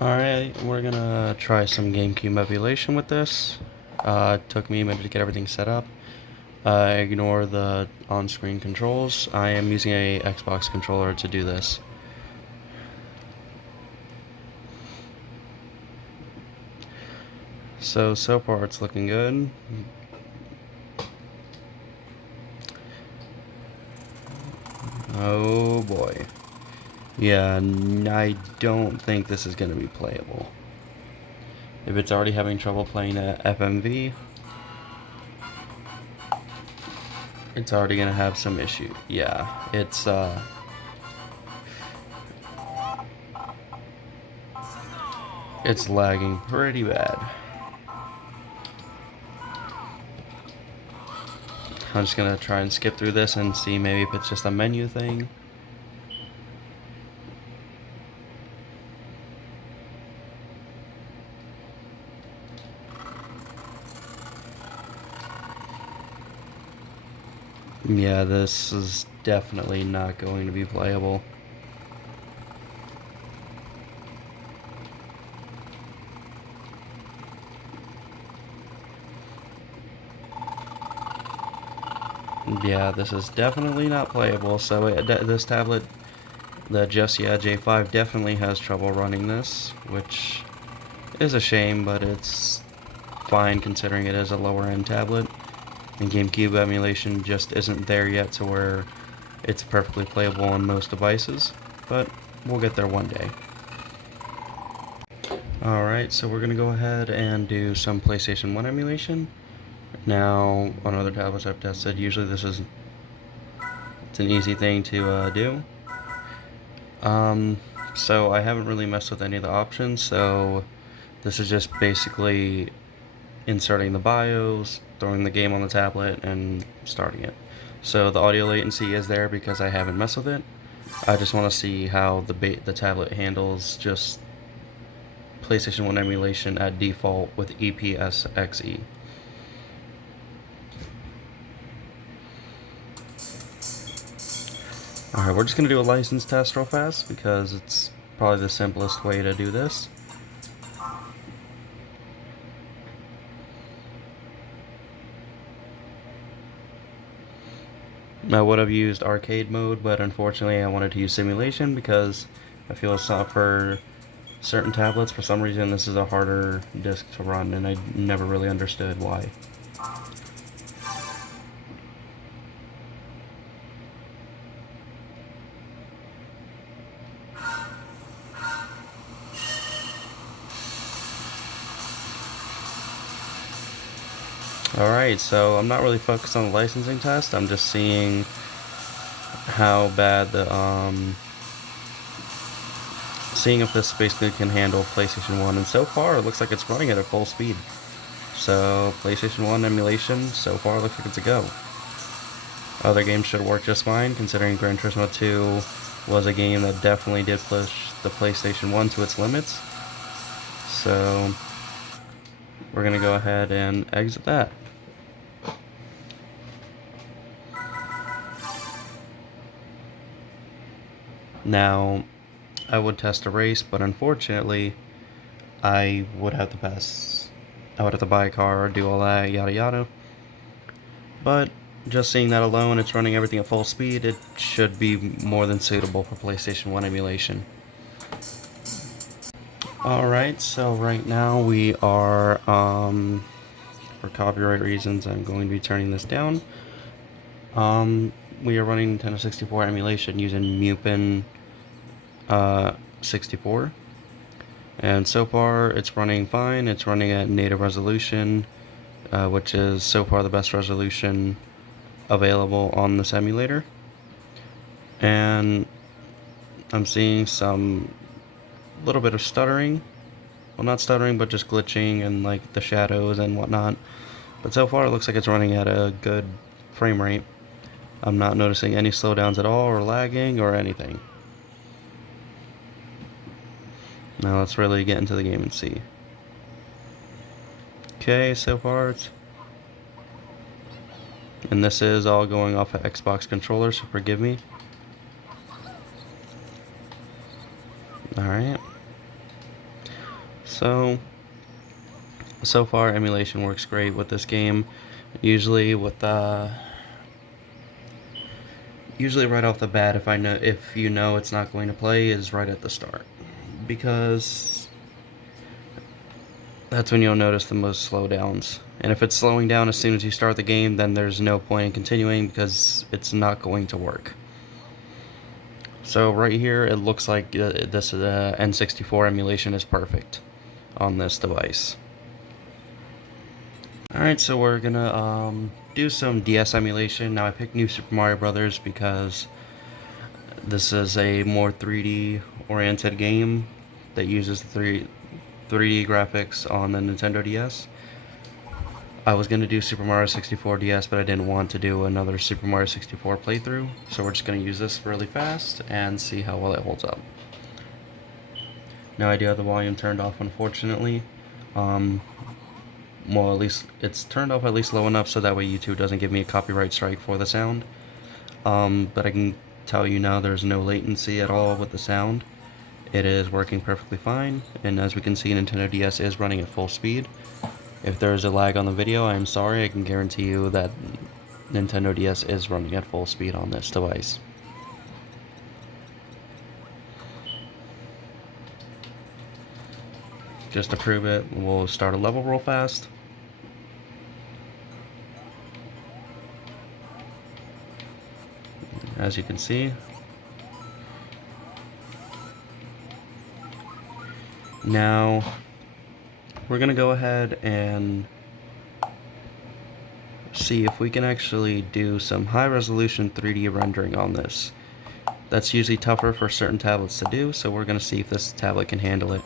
Alright, we're gonna try some GameCube emulation with this. It took me a minute to get everything set up. Ignore the on-screen controls. I am using a Xbox controller to do this. So far it's looking good. Oh boy. Yeah, I don't think this is gonna be playable. If it's already having trouble playing at FMV, it's already gonna have some issue. Yeah, it's lagging pretty bad. I'm just gonna try and skip through this and see maybe if it's just a menu thing. Yeah, this is definitely not going to be playable. Yeah, this is definitely not playable. So this tablet, the JUSYEA J5, definitely has trouble running this, which is a shame, but it's fine considering it is a lower end tablet. And GameCube emulation just isn't there yet to where it's perfectly playable on most devices, but we'll get there one day. Alright, so we're going to go ahead and do some PlayStation 1 emulation. Now, on other tablets I've tested, usually it's an easy thing to do. So I haven't really messed with any of the options, so this is just basically inserting the BIOS, throwing the game on the tablet, and starting it. So the audio latency is there because I haven't messed with it. I just want to see how the tablet handles just PlayStation 1 emulation at default with IPS XE. Alright, we're just going to do a license test real fast because it's probably the simplest way to do this. I would have used arcade mode, but unfortunately I wanted to use simulation because I feel it's not for certain tablets. For some reason this is a harder disk to run, and I never really understood why. Alright, so I'm not really focused on the licensing test. I'm just seeing how bad seeing if this basically can handle PlayStation 1, and so far it looks like it's running at a full speed. So PlayStation 1 emulation so far looks like it's a go. Other games should work just fine, considering Gran Turismo 2 was a game that definitely did push the PlayStation 1 to its limits. So we're gonna go ahead and exit that. Now, I would test a race, but unfortunately, I would have to pass. I would have to buy a car or do all that, yada yada. But just seeing that alone, it's running everything at full speed. It should be more than suitable for PlayStation 1 emulation. Alright, so right now we are, for copyright reasons, I'm going to be turning this down. We are running Nintendo 64 emulation using Mupin 64, and so far it's running fine. It's running at native resolution, which is so far the best resolution available on this emulator, and I'm seeing some little bit of stuttering. Well, not stuttering, but just glitching and like the shadows and whatnot. But so far it looks like it's running at a good frame rate. I'm not noticing any slowdowns at all or lagging or anything. Now let's really get into the game and see. Okay, so far it's... And this is all going off of Xbox controller, so forgive me. Alright. So far emulation works great with this game. Usually right off the bat, if you know it's not going to play, is right at the start, because that's when you'll notice the most slowdowns. And if it's slowing down as soon as you start the game, then there's no point in continuing because it's not going to work. So right here, it looks like this N64 emulation is perfect on this device. Alright, so we're gonna do some DS emulation. Now I picked New Super Mario Brothers because this is a more 3D oriented game that uses 3D graphics on the Nintendo DS. I was gonna do Super Mario 64 DS, but I didn't want to do another Super Mario 64 playthrough, so we're just gonna use this really fast and see how well it holds up. Now I do have the volume turned off, unfortunately. Well, at least it's turned off at least low enough so that way YouTube doesn't give me a copyright strike for the sound. But I can tell you now there's no latency at all with the sound. It is working perfectly fine, and as we can see, Nintendo DS is running at full speed. If there's a lag on the video, I'm sorry. I can guarantee you that Nintendo DS is running at full speed on this device. Just to prove it, we'll start a level real fast. As you can see. Now, we're going to go ahead and see if we can actually do some high-resolution 3D rendering on this. That's usually tougher for certain tablets to do, so we're going to see if this tablet can handle it.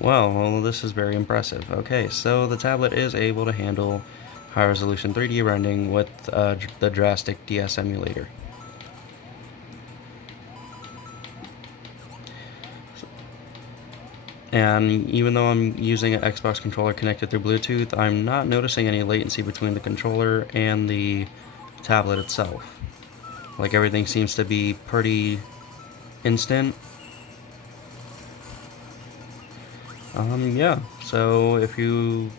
Well, this is very impressive. Okay, so the tablet is able to handle high-resolution 3D rendering with the drastic DS emulator. And even though I'm using an Xbox controller connected through Bluetooth, I'm not noticing any latency between the controller and the tablet itself. Like, everything seems to be pretty instant. Yeah, so if you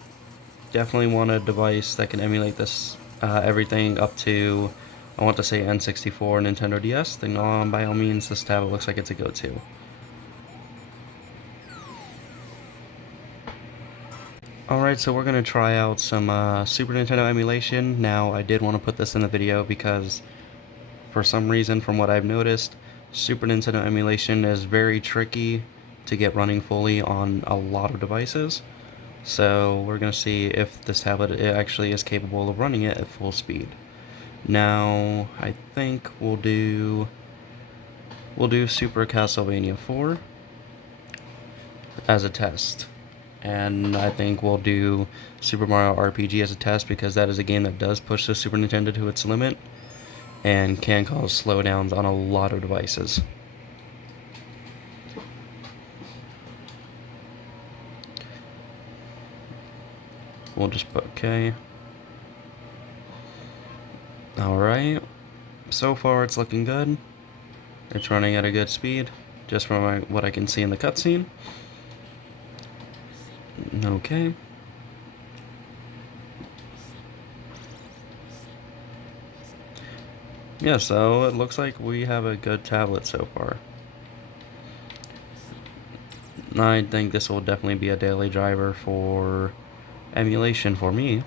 definitely want a device that can emulate this, everything up to, I want to say N64 Nintendo DS, then by all means this tablet looks like it's a go-to. Alright, so we're going to try out some Super Nintendo emulation. Now, I did want to put this in the video because, for some reason, from what I've noticed, Super Nintendo emulation is very tricky to get running fully on a lot of devices. So we're going to see if this tablet actually is capable of running it at full speed. Now, I think we'll do Super Castlevania 4 as a test. And I think we'll do Super Mario RPG as a test because that is a game that does push the Super Nintendo to its limit and can cause slowdowns on a lot of devices. We'll just put OK. Alright, so far it's looking good. It's running at a good speed, just from what I can see in the cutscene. Okay. Yeah, so it looks like we have a good tablet so far. I think this will definitely be a daily driver for emulation for me.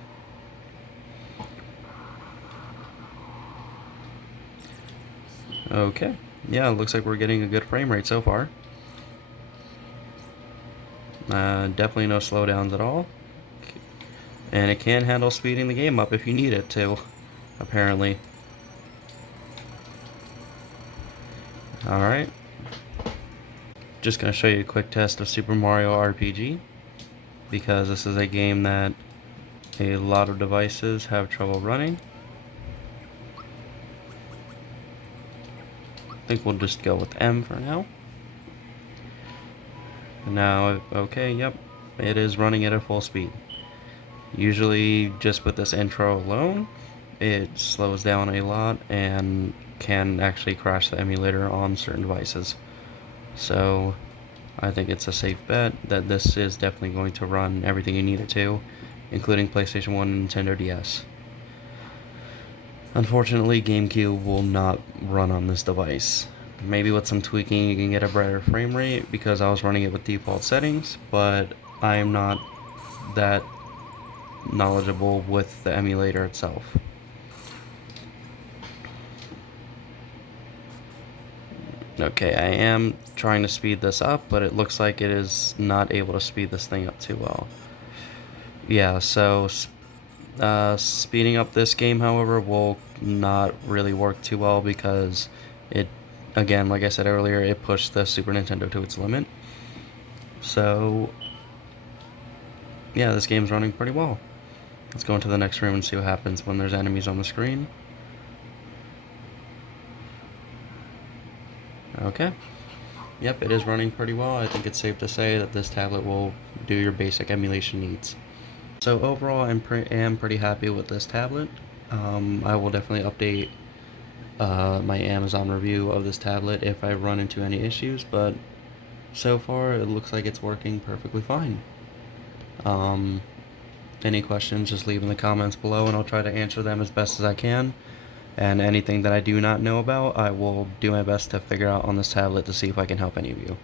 Okay, yeah, it looks like we're getting a good frame rate so far. Definitely no slowdowns at all. And it can handle speeding the game up if you need it to, apparently. Alright. Just going to show you a quick test of Super Mario RPG, because this is a game that a lot of devices have trouble running. I think we'll just go with M for now. Now, okay, yep, it is running at a full speed. Usually, just with this intro alone, it slows down a lot and can actually crash the emulator on certain devices. So I think it's a safe bet that this is definitely going to run everything you need it to, including PlayStation 1 and Nintendo DS. Unfortunately, GameCube will not run on this device. Maybe with some tweaking you can get a better frame rate because I was running it with default settings, but I am not that knowledgeable with the emulator itself. Okay, I am trying to speed this up, but it looks like it is not able to speed this thing up too well. Yeah, so speeding up this game, however, will not really work too well because it, again, like I said earlier, it pushed the Super Nintendo to its limit. So, yeah, this game's running pretty well. Let's go into the next room and see what happens when there's enemies on the screen. Okay. Yep, it is running pretty well. I think it's safe to say that this tablet will do your basic emulation needs. So overall, I am pretty happy with this tablet. I will definitely update my Amazon review of this tablet if I run into any issues, but so far it looks like it's working perfectly fine. Any questions, just leave in the comments below and I'll try to answer them as best as I can. And anything that I do not know about, I will do my best to figure out on this tablet to see if I can help any of you.